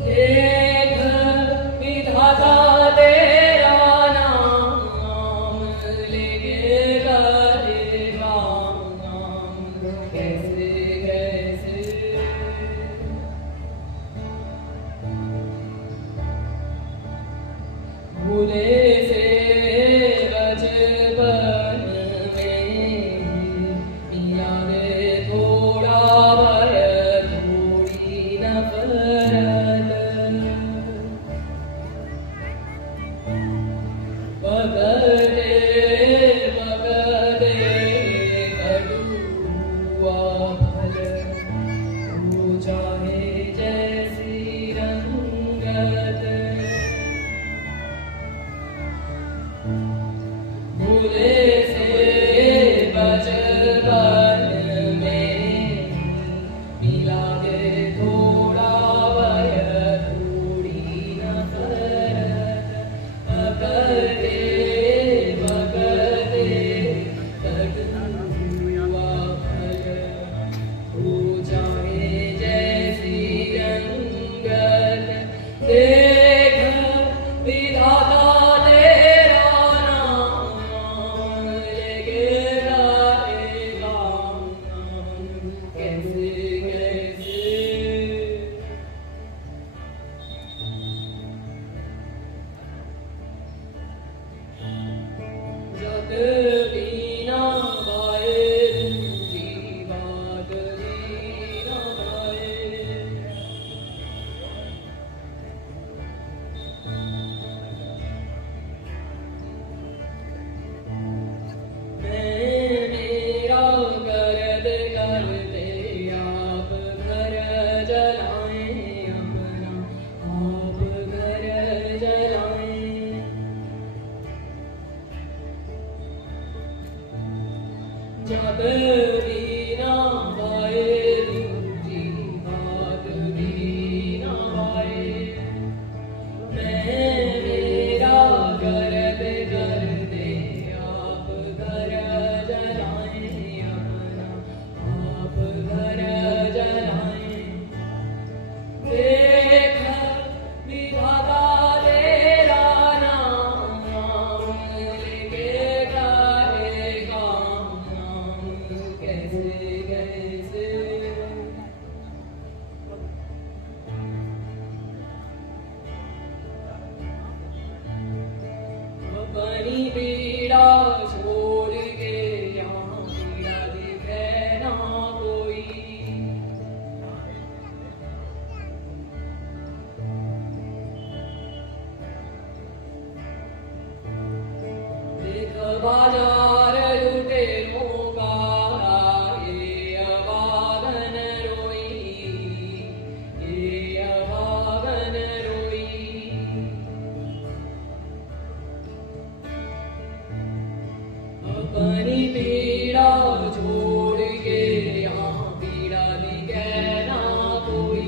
देख विधाता तेरा नाम लेके करेगा कैसे कैसे भूले से बचपन में मिला रे थोड़ा भय थोड़ी नफरत पकड़े पकड़े कड़ुआ फल वो चाहे जैसी रंगत भूले से बचपन में मिला के थोड़ा भय थोड़ी नफरत पकड़े पकड़े कड़ुआ फल हो जाए जैसी रंगत देख विधाता तेरा नाम लेके गाएगा कैसे कैसे जब बिना गाए दूसरी बात ही न गाए मेरा गर्द करते आप घर जलाएं अपना आप घर जलाएं जब बिना गाए दूसरी बात भी न गाए मेरा गर्द करते आप घर जलाएं अपना आप घर जलाएं देख विधाता तेरा नाम लेके गाएगा कैसे कैसे अपनी पीड़ा छोड़ के यहाँ पीड़ा दिखे ना कोई देख बाजार लुटेरों का ये अभागन रोई ये अभागन रोई अपनी पीड़ा छोड़ के यहाँ पीड़ा दिखे ना कोई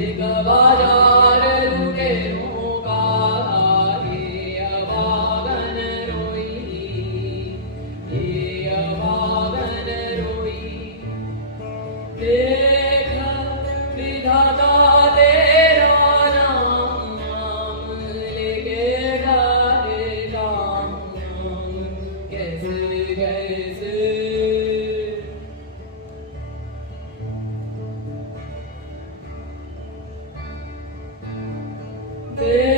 एक बाजार लुटेरों का ये अभागन रोई ये अभागन रोई देख विधाता तेरा नाम लेके गाएगा कैसे कैसे देख